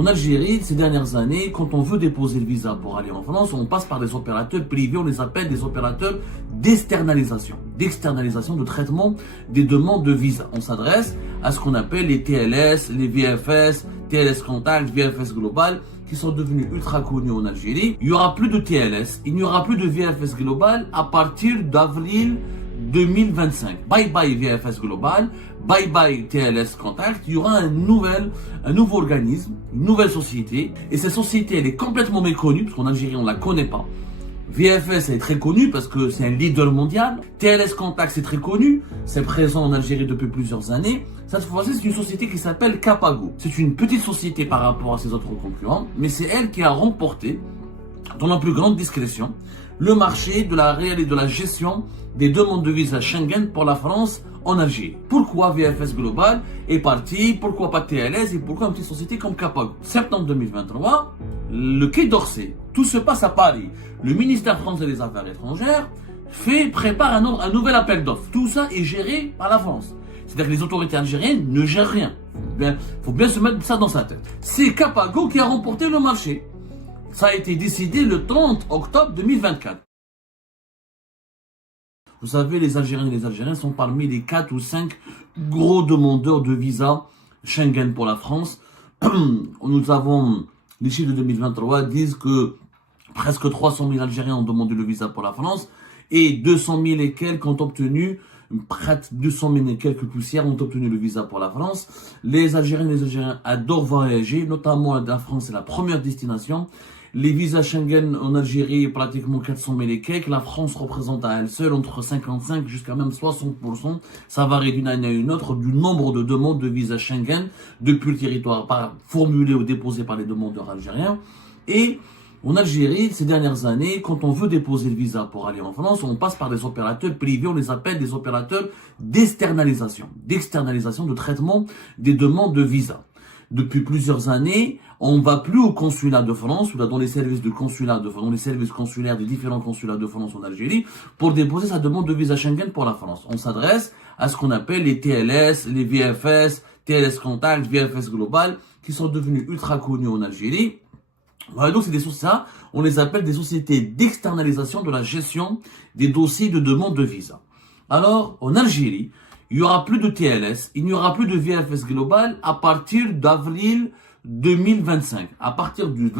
En Algérie, ces dernières années, quand on veut déposer le visa pour aller en France, on passe par des opérateurs privés, on les appelle des opérateurs d'externalisation de traitement des demandes de visa. On s'adresse à ce qu'on appelle les TLS, les VFS, TLS Contact, VFS Global, qui sont devenus ultra connus en Algérie. Il n'y aura plus de TLS, il n'y aura plus de VFS Global à partir d'avril 2025. Bye bye VFS Global, bye bye TLS Contact. Il y aura un nouveau organisme, une nouvelle société. Et cette société, elle est complètement méconnue, parce qu'en Algérie, on ne la connaît pas. VFS, elle est très connue parce que c'est un leader mondial. TLS Contact, c'est très connu. C'est présent en Algérie depuis plusieurs années. Cette fois-ci, c'est une société qui s'appelle Capago. C'est une petite société par rapport à ses autres concurrents, mais c'est elle qui a remporté, dans la plus grande discrétion, le marché de la gestion des demandes de visa Schengen pour la France en Algérie. Pourquoi VFS Global est parti? Pourquoi pas TLS? Et pourquoi une petite société comme Capago? Septembre 2023, le Quai d'Orsay, tout se passe à Paris. Le ministère français des Affaires étrangères prépare un nouvel appel d'offres. Tout ça est géré par la France. C'est-à-dire que les autorités algériennes ne gèrent rien. Il faut bien se mettre ça dans sa tête. C'est Capago qui a remporté le marché. Ça a été décidé le 30 octobre 2024. Vous savez, les Algériens et les Algériens sont parmi les 4 ou 5 gros demandeurs de visa Schengen pour la France. Nous avons, les chiffres de 2023 disent que presque 300 000 Algériens ont demandé le visa pour la France et 200 000 et quelques ont obtenu, près de 200 000 et quelques poussières ont obtenu le visa pour la France. Les Algériens et les Algériens adorent voyager, notamment la France est la première destination. Les visas Schengen en Algérie, pratiquement 400 000 et quelques. La France représente à elle seule entre 55 jusqu'à même 60%. Ça varie d'une année à une autre du nombre de demandes de visas Schengen depuis le territoire formulées ou déposées par les demandeurs algériens. Et en Algérie, ces dernières années, quand on veut déposer le visa pour aller en France, on passe par des opérateurs privés, on les appelle des opérateurs d'externalisation de traitement des demandes de visa. Depuis plusieurs années, on ne va plus au consulat de France ou dans les services de consulat dans les services consulaires des différents consulats de France en Algérie pour déposer sa demande de visa Schengen pour la France. On s'adresse à ce qu'on appelle les TLS, les VFS, TLS Contact, VFS Global, qui sont devenus ultra connus en Algérie. Voilà, donc c'est ça, on les appelle des sociétés d'externalisation de la gestion des dossiers de demande de visa. Alors, en Algérie, il n'y aura plus de TLS, il n'y aura plus de VFS Global à partir d'avril 2025. À partir du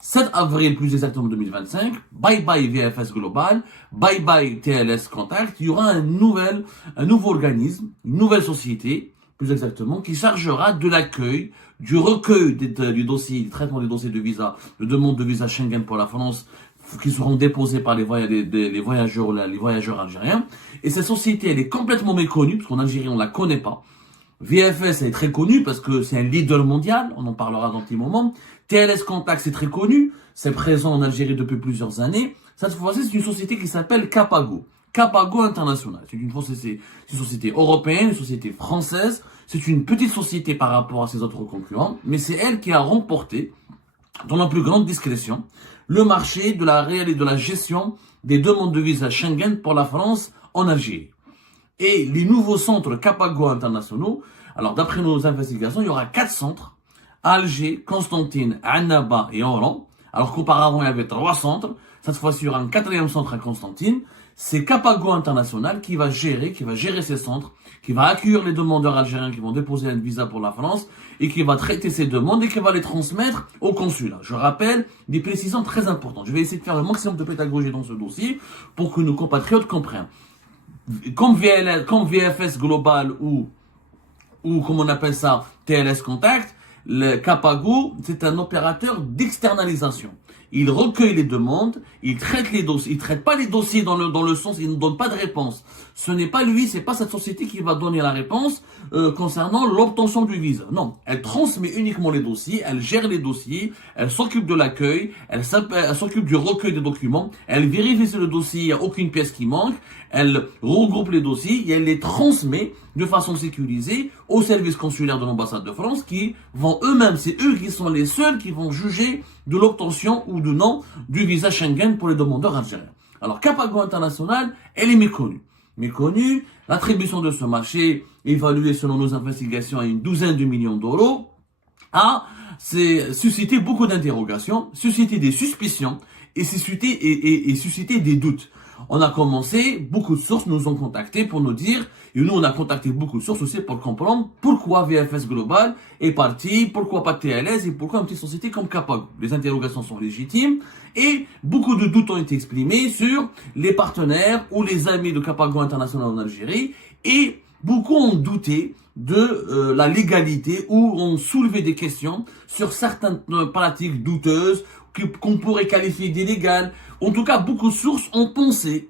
7 avril, plus exactement 2025, bye bye VFS Global, bye bye TLS Contact, il y aura un nouveau organisme, une nouvelle société, plus exactement, qui chargera de l'accueil, du recueil du dossier, du traitement des dossiers de visa, de demande de visa Schengen pour la France, qui seront déposés par les voyageurs algériens. Et cette société, elle est complètement méconnue, parce qu'en Algérie, on ne la connaît pas. VFS, elle est très connue, parce que c'est un leader mondial, on en parlera dans un petit moment. TLS Contact, c'est très connu, c'est présent en Algérie depuis plusieurs années. Cette fois-ci, c'est une société qui s'appelle Capago. Capago International. C'est une société européenne, une société française. C'est une petite société par rapport à ses autres concurrents, mais c'est elle qui a remporté, dans la plus grande discrétion, le marché de la gestion des demandes de visa Schengen pour la France en Algérie. Et les nouveaux centres Capago internationaux, alors d'après nos investigations, il y aura 4 centres, à Alger, Constantine, Annaba et Oran. Alors qu'auparavant, il y avait 3 centres. Cette fois-ci, il y aura un 4e centre à Constantine. C'est Capago International qui va gérer ces centres, qui va accueillir les demandeurs algériens qui vont déposer un visa pour la France et qui va traiter ces demandes et qui va les transmettre au consulat. Je rappelle des précisions très importantes. Je vais essayer de faire le maximum de pédagogie dans ce dossier pour que nos compatriotes comprennent. Comme VFS Global ou comme on appelle ça, TLS Contact, le Capago, c'est un opérateur d'externalisation. Il recueille les demandes, il traite les dossiers, il traite pas les dossiers dans le sens, il ne donne pas de réponse. Ce n'est pas lui, c'est pas cette société qui va donner la réponse concernant l'obtention du visa. Non, elle transmet uniquement les dossiers, elle gère les dossiers, elle s'occupe de l'accueil, elle s'occupe du recueil des documents, elle vérifie si le dossier, il n'y a aucune pièce qui manque, elle regroupe les dossiers et elle les transmet de façon sécurisée aux services consulaires de l'ambassade de France qui vont eux-mêmes, c'est eux qui sont les seuls qui vont juger de l'obtention ou de non du visa Schengen pour les demandeurs algériens. Alors Capago International, elle est méconnue. L'attribution de ce marché évaluée selon nos investigations à une douzaine de millions d'euros. c'est suscité beaucoup d'interrogations, suscité des suspicions et suscité des doutes. On a commencé, beaucoup de sources nous ont contactés pour nous dire, et nous on a contacté beaucoup de sources aussi pour comprendre pourquoi VFS Global est parti, pourquoi pas TLS et pourquoi une petite société comme Capago. Les interrogations sont légitimes et beaucoup de doutes ont été exprimés sur les partenaires ou les amis de Capago International en Algérie et beaucoup ont douté de la légalité ou ont soulevé des questions sur certaines pratiques douteuses qu'on pourrait qualifier d'illégales. En tout cas, beaucoup de sources ont pensé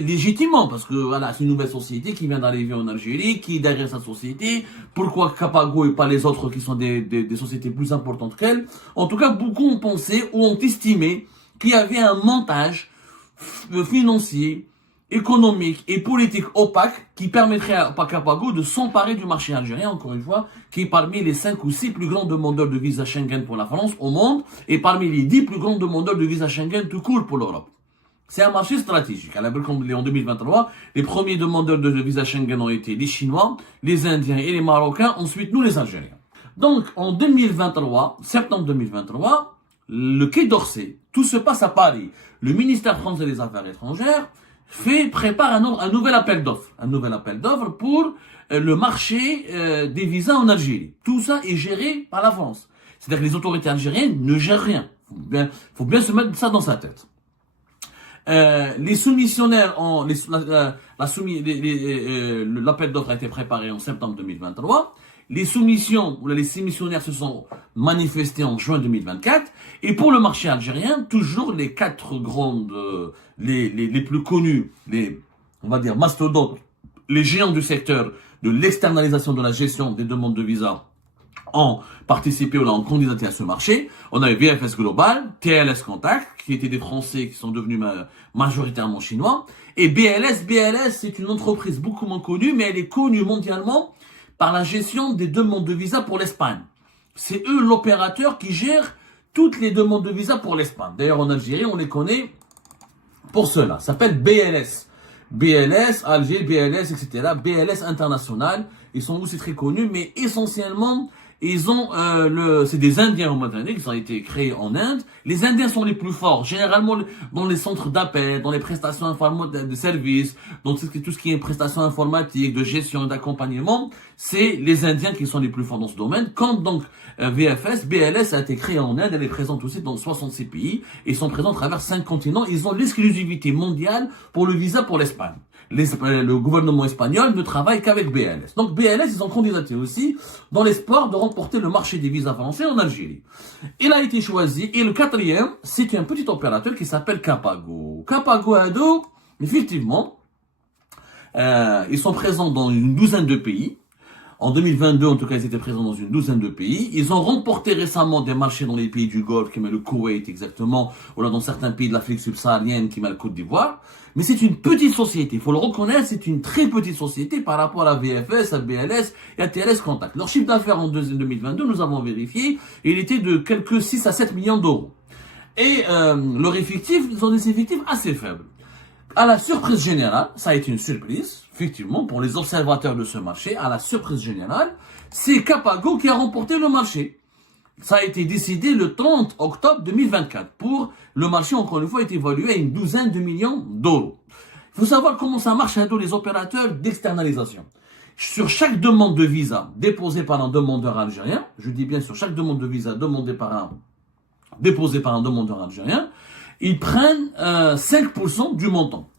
légitimement, parce que voilà, c'est une nouvelle société qui vient d'arriver en Algérie, qui est derrière cette société. Pourquoi Capago et pas les autres qui sont des sociétés plus importantes qu'elle? En tout cas, beaucoup ont pensé ou ont estimé qu'il y avait un montage financier, économique et politique opaque qui permettrait à Capago de s'emparer du marché algérien, encore une fois, qui est parmi les 5 ou 6 plus grands demandeurs de visa Schengen pour la France au monde et parmi les 10 plus grands demandeurs de visa Schengen tout court pour l'Europe. C'est un marché stratégique. En 2023, les premiers demandeurs de visa Schengen ont été les Chinois, les Indiens et les Marocains, ensuite nous les Algériens. Donc en 2023, septembre 2023, le Quai d'Orsay, tout se passe à Paris. Le ministère français des Affaires étrangères prépare un nouvel appel d'offres. Un nouvel appel d'offres pour le marché des visas en Algérie. Tout ça est géré par la France. C'est-à-dire que les autorités algériennes ne gèrent rien. Faut bien se mettre ça dans sa tête. Les soumissionnaires l'appel d'offres a été préparé en septembre 2023. Les soumissionnaires se sont manifestés en juin 2024. Et pour le marché algérien, toujours les 4 grandes, les plus connus, on va dire mastodontes, les géants du secteur de l'externalisation de la gestion des demandes de visa ont participé ou ont candidaté à ce marché. On avait VFS Global, TLS Contact, qui étaient des Français qui sont devenus majoritairement chinois. Et BLS, c'est une entreprise beaucoup moins connue, mais elle est connue mondialement par la gestion des demandes de visa pour l'Espagne. C'est eux l'opérateur qui gère toutes les demandes de visa pour l'Espagne. D'ailleurs, en Algérie, on les connaît pour cela. Ça s'appelle BLS. BLS, Alger, BLS, etc. BLS International. Ils sont aussi très connus, mais essentiellement, ils ont c'est des Indiens en modernité qui ont été créés en Inde. Les Indiens sont les plus forts, généralement dans les centres d'appel, dans les prestations de services, dans tout ce qui est prestations informatiques, de gestion, d'accompagnement. C'est les Indiens qui sont les plus forts dans ce domaine. Quand donc VFS, BLS a été créé en Inde, elle est présente aussi dans 66 pays. Ils sont présents à travers 5 continents. Ils ont l'exclusivité mondiale pour le visa pour l'Espagne. Le gouvernement espagnol ne travaille qu'avec BLS. Donc BLS, ils ont candidaté aussi dans l'espoir de remporter le marché des visas français en Algérie. Il a été choisi et le 4e, c'est un petit opérateur qui s'appelle Capago. Capago Ado, effectivement, ils sont présents dans une douzaine de pays. En 2022, en tout cas, ils étaient présents dans une douzaine de pays. Ils ont remporté récemment des marchés dans les pays du Golfe, qui met le Koweït exactement, ou là dans certains pays de l'Afrique subsaharienne, qui met le Côte d'Ivoire. Mais c'est une petite société. Il faut le reconnaître, c'est une très petite société par rapport à VFS, à BLS et à TLS Contact. Leur chiffre d'affaires en 2022, nous avons vérifié, il était de quelques 6 à 7 millions d'euros. Et leur effectif, ils ont des effectifs assez faibles. À la surprise générale, ça a été une surprise, effectivement, pour les observateurs de ce marché, à la surprise générale, c'est Capago qui a remporté le marché. Ça a été décidé le 30 octobre 2024. Pour le marché, encore une fois, est évalué à une douzaine de millions d'euros. Il faut savoir comment ça marche à les opérateurs d'externalisation. Sur chaque demande de visa déposée par un demandeur algérien, je dis bien sur chaque demande de visa déposée par un demandeur algérien, ils prennent 5% du montant.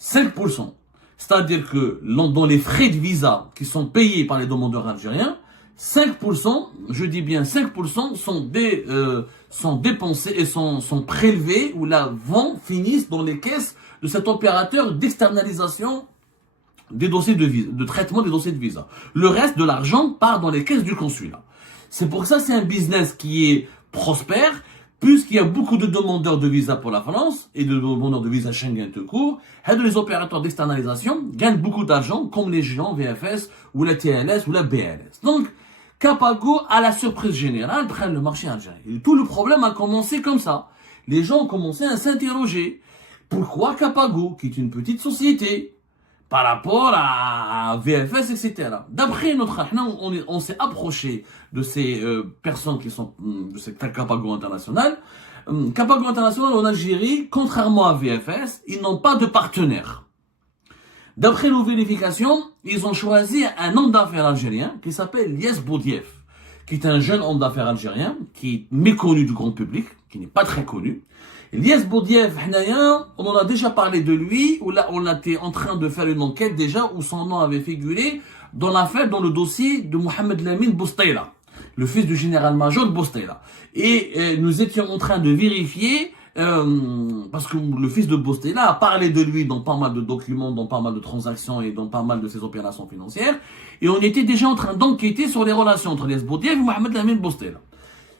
5%. C'est-à-dire que dans les frais de visa qui sont payés par les demandeurs algériens, 5%, je dis bien 5%, sont dépensés et sont prélevés ou finissent dans les caisses de cet opérateur d'externalisation des dossiers de visa, de traitement des dossiers de visa. Le reste de l'argent part dans les caisses du consulat. C'est pour ça que c'est un business qui est prospère, puisqu'il y a beaucoup de demandeurs de visa pour la France et de demandeurs de visa Schengen tout court, et les opérateurs d'externalisation gagnent beaucoup d'argent, comme les géants VFS ou la TLS ou la BLS. Donc, Capago, à la surprise générale, prennent le marché algérien. Et tout le problème a commencé comme ça. Les gens ont commencé à s'interroger. Pourquoi Capago, qui est une petite société, par rapport à VFS, etc. D'après notre... On s'est approché de ces personnes qui sont de cette Capago International. Capago International en Algérie, contrairement à VFS, ils n'ont pas de partenaire. D'après nos vérifications, ils ont choisi un homme d'affaires algérien qui s'appelle Lies Boudief, qui est un jeune homme d'affaires algérien, qui est méconnu du grand public, qui n'est pas très connu. Lies Boudief, on en a déjà parlé de lui, où là, on était en train de faire une enquête déjà, où son nom avait figuré dans l'affaire, dans le dossier de Mohamed Lamine Boustaila, le fils du général-major Boustaila. Et nous étions en train de vérifier, parce que le fils de Boustaila a parlé de lui dans pas mal de documents, dans pas mal de transactions et dans pas mal de ses opérations financières. Et on était déjà en train d'enquêter sur les relations entre Lies Boudief et Mohamed Lamine Boustaila.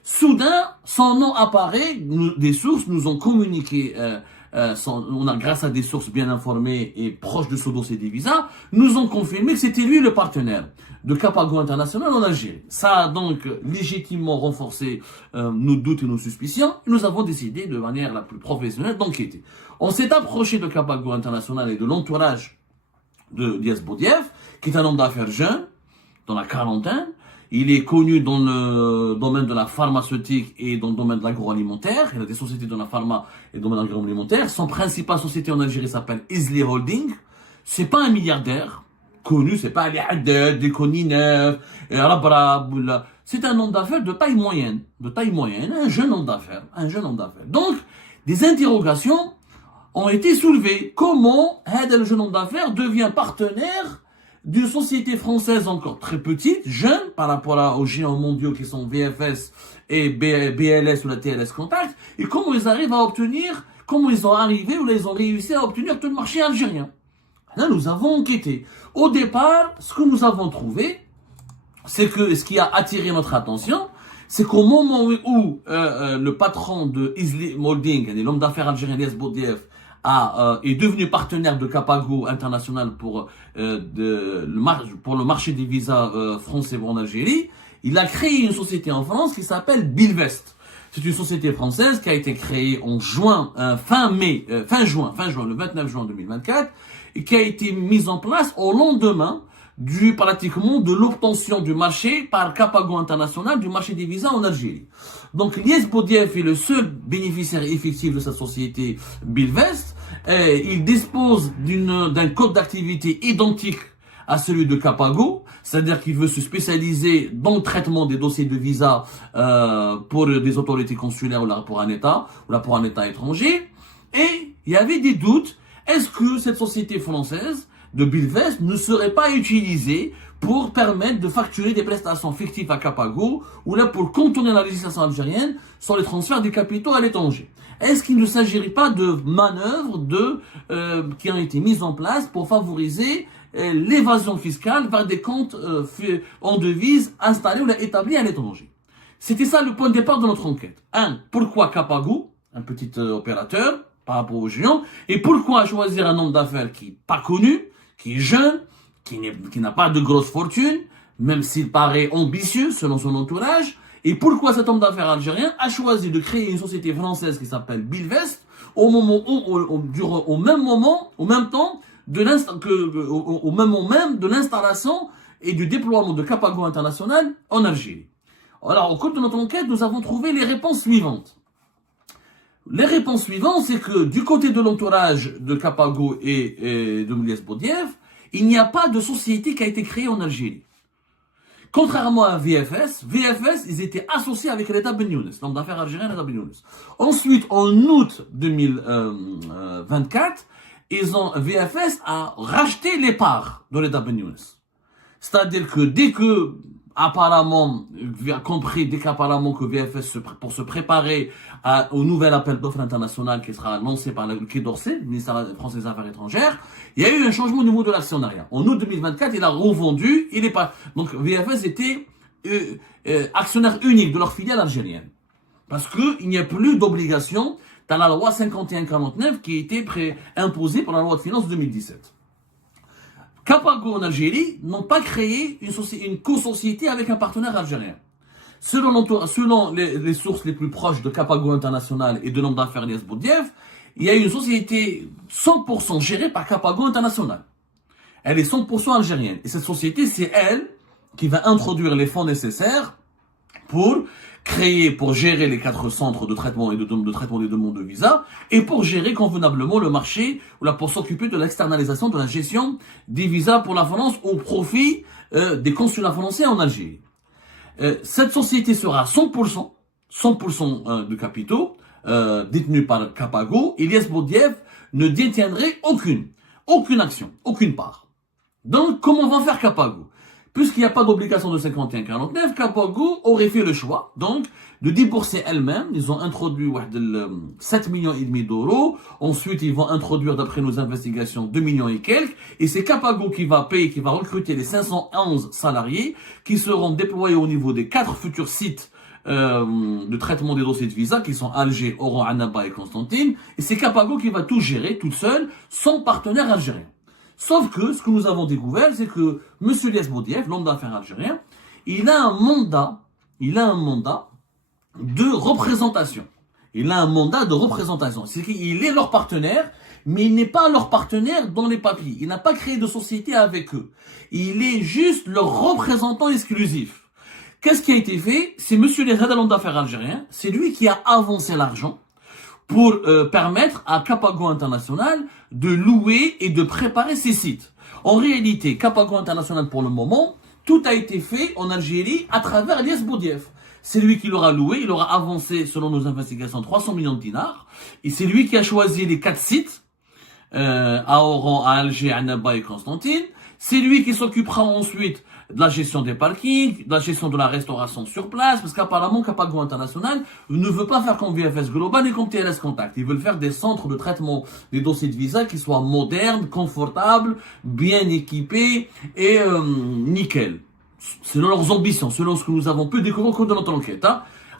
Soudain, son nom apparaît, des sources nous ont communiqué, grâce à des sources bien informées et proches de ce dossier des visas, nous ont confirmé que c'était lui le partenaire de Capago International en Algérie. Ça a donc légitimement renforcé nos doutes et nos suspicions. Nous avons décidé de manière la plus professionnelle d'enquêter. On s'est approché de Capago International et de l'entourage de Lies Boudief, qui est un homme d'affaires jeune, dans la quarantaine. Il est connu dans le domaine de la pharmaceutique et dans le domaine de l'agroalimentaire. Il a des sociétés dans la pharma et dans le domaine de l'agroalimentaire. Son principal société en Algérie s'appelle Islay Holding. C'est pas un milliardaire connu, c'est pas Ali Haddad, des Koninev, Rabrab. C'est un homme d'affaires de taille moyenne, un jeune homme d'affaires. Donc, des interrogations ont été soulevées. Comment le jeune homme d'affaires devient partenaire d'une société française encore très petite, jeune, par rapport aux géants mondiaux qui sont VFS et BLS ou la TLS Contact, et comment ils arrivent à obtenir, comment ils ont arrivé ou ils ont réussi à obtenir tout le marché algérien. Là, nous avons enquêté. Au départ, ce que nous avons trouvé, c'est que ce qui a attiré notre attention, c'est qu'au moment où le patron de Islay Holding, l'homme d'affaires algérien Lies Boudief, est devenu partenaire de Capago International pour le marché des visas français en Algérie, il a créé une société en France qui s'appelle Bilvest. C'est une société française qui a été créée en juin, fin juin, le 29 juin 2024, et qui a été mise en place au lendemain pratiquement de l'obtention du marché par Capago International du marché des visas en Algérie. Donc Lies Boudief est le seul bénéficiaire effectif de cette société Bilvest. Il dispose d'un code d'activité identique à celui de Capago, c'est-à-dire qu'il veut se spécialiser dans le traitement des dossiers de visa pour des autorités consulaires ou pour un État étranger. Et il y avait des doutes. Est-ce que cette société française de Bilvest ne serait pas utilisée pour permettre de facturer des prestations fictives à Capago ou là pour contourner la législation algérienne sur les transferts des capitaux à l'étranger? Est-ce qu'il ne s'agirait pas de manœuvres qui ont été mises en place pour favoriser l'évasion fiscale vers des comptes en devises installés ou établis à l'étranger? C'était ça le point de départ de notre enquête. Pourquoi Capago, un petit opérateur par rapport aux géants, et pourquoi choisir un homme d'affaires qui n'est pas connu, qui est jeune, qui n'a pas de grosse fortune, même s'il paraît ambitieux selon son entourage, et pourquoi cet homme d'affaires algérien a choisi de créer une société française qui s'appelle Bilvest au même temps de l'installation et du déploiement de Capago International en Algérie. Alors, au cours de notre enquête, nous avons trouvé les réponses suivantes. Les réponses suivantes, c'est que du côté de l'entourage de Capago et de Lies Boudief, il n'y a pas de société qui a été créée en Algérie. Contrairement à VFS, ils étaient associés avec l'État Ben Younes, l'homme d'affaires algérien l'État Ben Younes. Ensuite, en août 2024, VFS a racheté les parts de l'État Ben Younes. C'est-à-dire que dès qu'apparemment que VFS, pour se préparer au nouvel appel d'offres international qui sera lancé par le Quai d'Orsay, le ministère français des Affaires étrangères, il y a eu un changement au niveau de l'actionnariat. En août 2024, il a revendu, donc VFS était actionnaire unique de leur filiale algérienne. Parce qu'il n'y a plus d'obligation dans la loi 5149 qui a été imposée par la loi de finances 2017. Capago en Algérie n'ont pas créé une co-société avec un partenaire algérien. Selon les sources les plus proches de Capago International et de l'homme d'affaires Lies Boudief, il y a une société 100% gérée par Capago International. elle est 100% algérienne. Et cette société, c'est elle qui va introduire les fonds nécessaires pour créer, pour gérer les 4 centres de traitement et de traitement des demandes de visa, et pour gérer convenablement le marché, pour s'occuper de l'externalisation de la gestion des visas pour la France au profit des consulats français en Algérie. Cette société sera 100% de capitaux détenus par Capago. Ilyes Boudiaf ne détiendrait aucune action, aucune part. Donc, comment va faire Capago? Puisqu'il n'y a pas d'obligation de 51-49, Capago aurait fait le choix, donc, de débourser elle-même. Ils ont introduit 7 millions et demi d'euros. Ensuite, ils vont introduire, d'après nos investigations, 2 millions et quelques. Et c'est Capago qui va payer, qui va recruter les 511 salariés qui seront déployés au niveau des 4 futurs sites de traitement des dossiers de visa qui sont Alger, Oran, Annaba et Constantine. Et c'est Capago qui va tout gérer toute seule, sans partenaire algérien. Sauf que, ce que nous avons découvert, c'est que M. Ilyes Boudiaf, l'homme d'affaires algérien, il a un mandat de représentation. C'est qu'il est leur partenaire, mais il n'est pas leur partenaire dans les papiers. Il n'a pas créé de société avec eux. Il est juste leur représentant exclusif. Qu'est-ce qui a été fait? C'est M. Ilyes, l'homme d'affaires algérien, c'est lui qui a avancé l'argent pour permettre à Capago International de louer et de préparer ses sites. En réalité, Capago International, pour le moment, tout a été fait en Algérie à travers Ilyes Boudiaf. C'est lui qui l'aura loué, il aura avancé, selon nos investigations, 300 millions de dinars. Et c'est lui qui a choisi les 4 sites, à Oran, à Alger, à Annaba et Constantine. C'est lui qui s'occupera ensuite de la gestion des parkings, de la gestion de la restauration sur place, parce qu'apparemment Capago International ne veut pas faire comme VFS Global et comme TLS Contact. Ils veulent faire des centres de traitement des dossiers de visa qui soient modernes, confortables, bien équipés et nickel. Selon leurs ambitions, selon ce que nous avons pu découvrir au cours de notre enquête.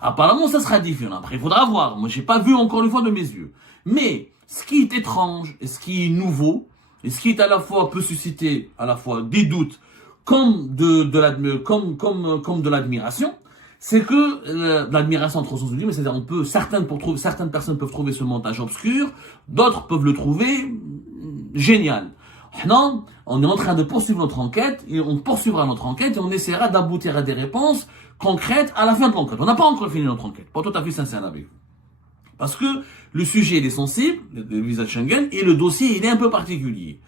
Apparemment, ça sera différent. Après, il faudra voir. Moi, j'ai pas vu encore une fois de mes yeux. Mais, ce qui est étrange, et ce qui est nouveau, et ce qui est à la fois, peut susciter à la fois des doutes, comme de l'admiration, c'est que l'admiration entre sens, mais c'est-à-dire certaines personnes peuvent trouver ce montage obscur, d'autres peuvent le trouver génial. Non, on est en train de poursuivre notre enquête, et on poursuivra notre enquête et on essaiera d'aboutir à des réponses concrètes à la fin de l'enquête. On n'a pas encore fini notre enquête, pas tout à fait sincère avec vous. Parce que le sujet il est sensible, le visa de Schengen, et le dossier il est un peu particulier.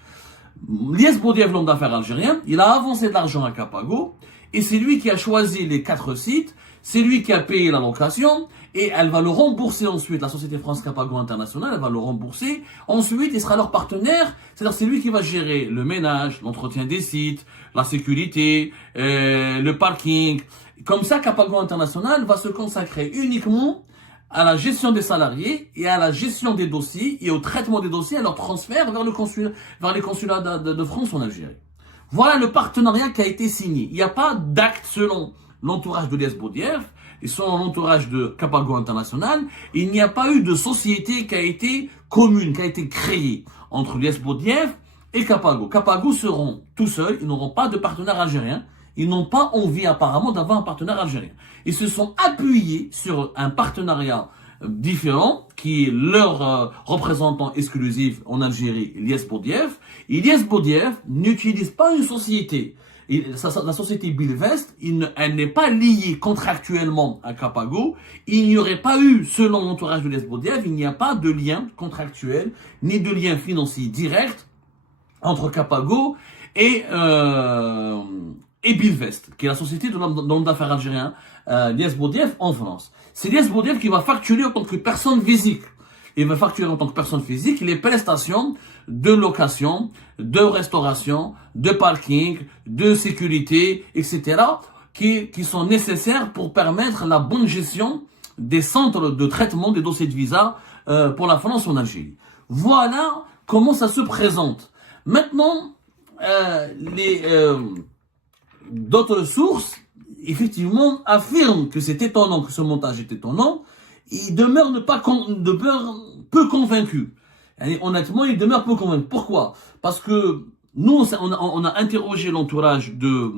Ilyes Boudiaf, l'homme d'affaires algérien, il a avancé de l'argent à Capago, et c'est lui qui a choisi les 4 sites, c'est lui qui a payé la location, et elle va le rembourser ensuite, la société France Capago International, elle va le rembourser, ensuite il sera leur partenaire, c'est-à-dire c'est lui qui va gérer le ménage, l'entretien des sites, la sécurité, le parking. Comme ça, Capago International va se consacrer uniquement à la gestion des salariés et à la gestion des dossiers et au traitement des dossiers, à leur transfert vers les consulats de France en Algérie. Voilà le partenariat qui a été signé. Il n'y a pas d'acte selon l'entourage de Ilyes Boudiaf et selon l'entourage de Capago International. Il n'y a pas eu de société qui a été commune, qui a été créée entre Ilyes Boudiaf et Capago. Capago seront tout seuls, ils n'auront pas de partenaire algérien. Ils n'ont pas envie apparemment d'avoir un partenaire algérien. Ils se sont appuyés sur un partenariat différent qui est leur représentant exclusif en Algérie, Ilyes Boudiaf. Ilyes Boudiaf n'utilise pas une société. La société Bilvest, elle n'est pas liée contractuellement à Capago. Il n'y aurait pas eu, selon l'entourage de Ilyes Boudiaf, il n'y a pas de lien contractuel ni de lien financier direct entre Capago et Bilvest, qui est la société de l'homme d'affaires algérien Ilyes Boudiaf en France. C'est Ilyes Boudiaf qui va facturer en tant que personne physique. Il va facturer en tant que personne physique les prestations de location, de restauration, de parking, de sécurité, etc. qui sont nécessaires pour permettre la bonne gestion des centres de traitement des dossiers de visa pour la France en Algérie. Voilà comment ça se présente. Maintenant, d'autres sources, effectivement, affirment que c'est étonnant, que ce montage est étonnant. Il demeure peu convaincu. Et honnêtement, il demeure peu convaincu. Pourquoi? Parce que nous, on a interrogé l'entourage de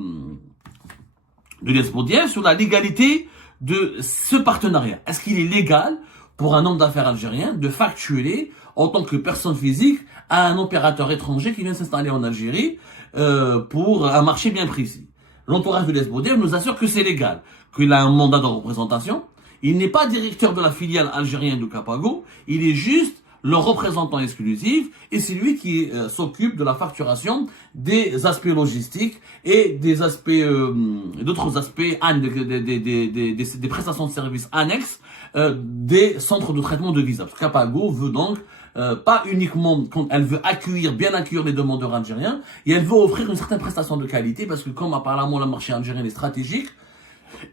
Ilyes Boudiaf sur la légalité de ce partenariat. Est-ce qu'il est légal pour un homme d'affaires algérien de facturer en tant que personne physique à un opérateur étranger qui vient s'installer en Algérie pour un marché bien précis. L'entourage de l'Esbodiev nous assure que c'est légal, qu'il a un mandat de représentation. Il n'est pas directeur de la filiale algérienne de Capago, il est juste le représentant exclusif et c'est lui qui s'occupe de la facturation des aspects logistiques et des aspects d'autres aspects des prestations de services annexes des centres de traitement de visa. Parce que Capago veut donc pas uniquement quand elle veut bien accueillir les demandeurs algériens, et elle veut offrir une certaine prestation de qualité parce que comme apparemment le marché algérien est stratégique,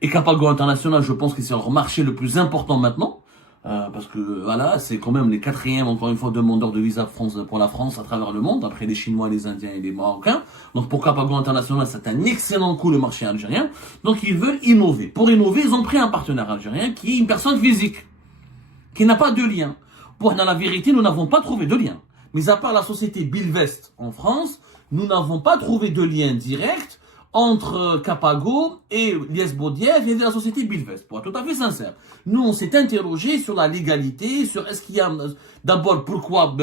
et Capago International, je pense que c'est leur marché le plus important maintenant, parce que voilà, c'est quand même les quatrièmes, encore une fois, demandeurs de visa pour la France à travers le monde, après les Chinois, les Indiens et les Marocains. Donc pour Capago International, c'est un excellent coup le marché algérien. Donc ils veulent innover. Pour innover, ils ont pris un partenaire algérien qui est une personne physique, qui n'a pas de lien. Pour dans la vérité, nous n'avons pas trouvé de lien. Mais à part la société Bilvest en France, nous n'avons pas trouvé de lien direct entre Capago et Lies-Baudiev et la société Bilvest. Pour être tout à fait sincère, nous on s'est interrogé sur la légalité, sur est-ce qu'il y a d'abord pourquoi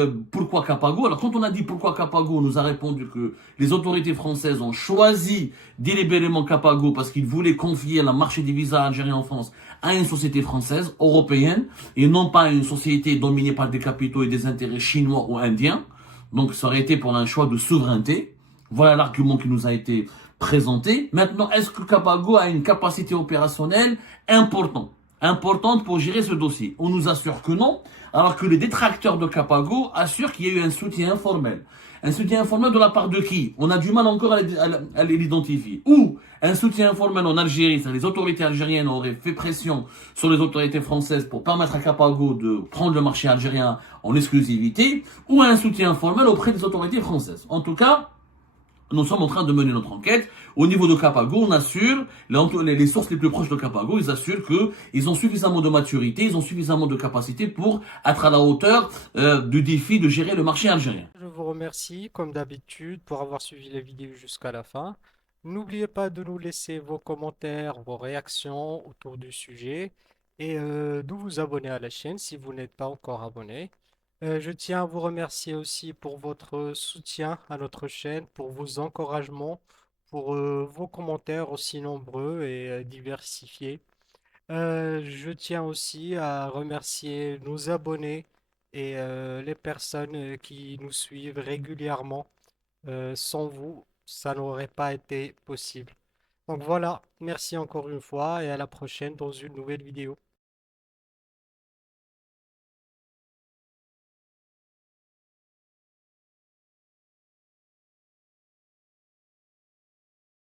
Capago. Alors quand on a dit pourquoi Capago, on nous a répondu que les autorités françaises ont choisi délibérément Capago parce qu'ils voulaient confier le marché des visas algériens en France à une société française, européenne, et non pas à une société dominée par des capitaux et des intérêts chinois ou indiens. Donc ça aurait été pour un choix de souveraineté. Voilà l'argument qui nous a été présenté. Maintenant, est-ce que Capago a une capacité opérationnelle importante pour gérer ce dossier? On nous assure que non, alors que les détracteurs de Capago assurent qu'il y a eu un soutien informel. Un soutien informel de la part de qui? On a du mal encore à l'identifier. Ou un soutien informel en Algérie, c'est-à-dire les autorités algériennes auraient fait pression sur les autorités françaises pour permettre à Capago de prendre le marché algérien en exclusivité, ou un soutien informel auprès des autorités françaises. En tout cas, nous sommes en train de mener notre enquête. Au niveau de Capago, on assure, les sources les plus proches de Capago, ils assurent qu'ils ont suffisamment de maturité, ils ont suffisamment de capacité pour être à la hauteur du défi de gérer le marché algérien. Je vous remercie, comme d'habitude, pour avoir suivi la vidéo jusqu'à la fin. N'oubliez pas de nous laisser vos commentaires, vos réactions autour du sujet et de vous abonner à la chaîne si vous n'êtes pas encore abonné. Je tiens à vous remercier aussi pour votre soutien à notre chaîne, pour vos encouragements, pour vos commentaires aussi nombreux et diversifiés. Je tiens aussi à remercier nos abonnés et les personnes qui nous suivent régulièrement. Sans vous, ça n'aurait pas été possible. Donc voilà, merci encore une fois et à la prochaine dans une nouvelle vidéo.